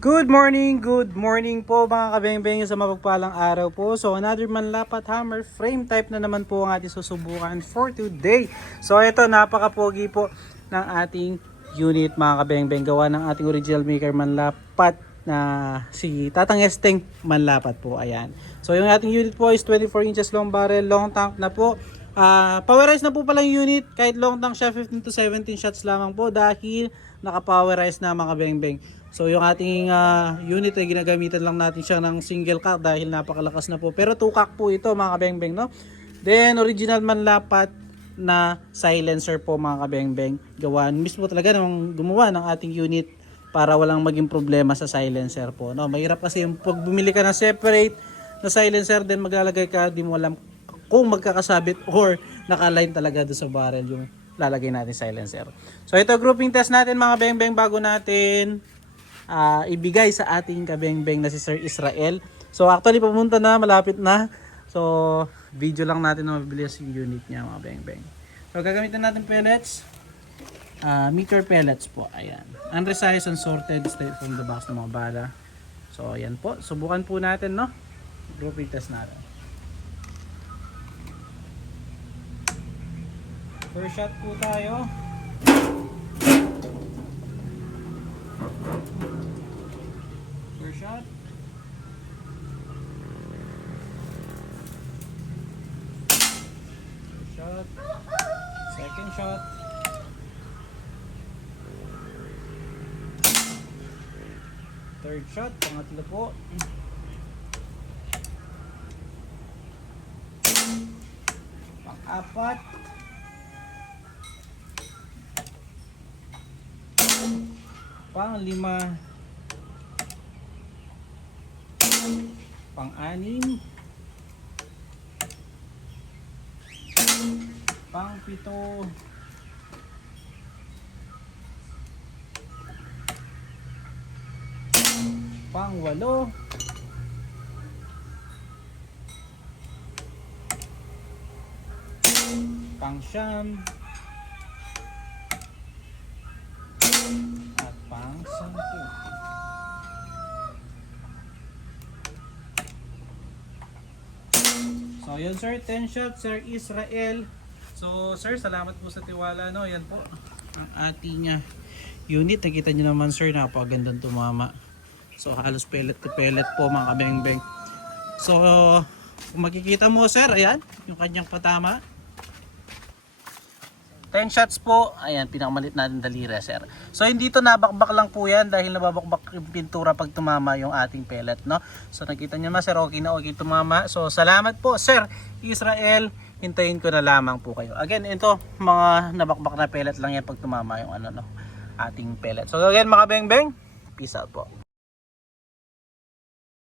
Good morning po mga kabeng-beng sa mapagpalang araw po. So another manlapat hammer frame type na naman po ang ating susubukan for today. So ito napaka-pogi po ng ating unit mga kabeng-beng. Gawa ng ating original maker manlapat na si Tatang Esteng manlapat po. Ayan. So yung ating unit po is 24 inches long barrel, long tank na po. Powerize na po pala yung unit. Kahit long tank siya 15 to 17 shots lamang po dahil naka-powerize na mga kabeng-beng. So yung ating unit ay ginagamitan lang natin siya ng single cock dahil napakalakas na po. Pero 2 cock po ito mga kabeng-beng, no? Then original manlapat na silencer po mga kabeng-beng. Gawan mismo talaga ng gumawa ng ating unit para walang maging problema sa silencer po, no? Mahirap kasi yung pag bumili ka ng separate na silencer then maglalagay ka, di mo alam kung magkakasabit or naka-align talaga doon sa barrel yung lalagay natin silencer. So ito grouping test natin mga beng-beng bago natin ibigay sa ating kabeng-beng na si Sir Israel. So actually pumunta na, malapit na. So video lang natin na mabilis yung unit niya mga beng-beng. So gagamitin natin pellets. Meter pellets po. Ayan. Unresized and sorted straight from the box ng mga bala. So ayan po. Subukan po natin, no? Grouping test natin. First shot po tayo. First shot. First shot. Second shot. Third shot. Pangatlo po. Pang-apat. Pang-lima. Pang-anim. Pang-pito. Pang-walo. Pang-siyam. At pang-sampu. So yun sir, 10 shots Sir Israel. So sir, salamat po sa tiwala, no. Yan po ang ating unit. Nakita nyo naman sir, napakagandang tumama. So halos pellet to pellet po mga kabeng-beng. So kung makikita mo sir, ayan yung kanyang patama. 10 shots po, ayan, pinakamalit natin daliri sir. So hindi to nabakbak lang po yan dahil nababakbak yung pintura pag tumama yung ating pellet, no? So nakita nyo na sir, okay na okay tumama. So salamat po Sir Israel, hintayin ko na lamang po kayo. Again, ito mga nabakbak na pellet lang yan pag tumama yung ano, no, ating pellet. So again mga beng-beng, peace out po.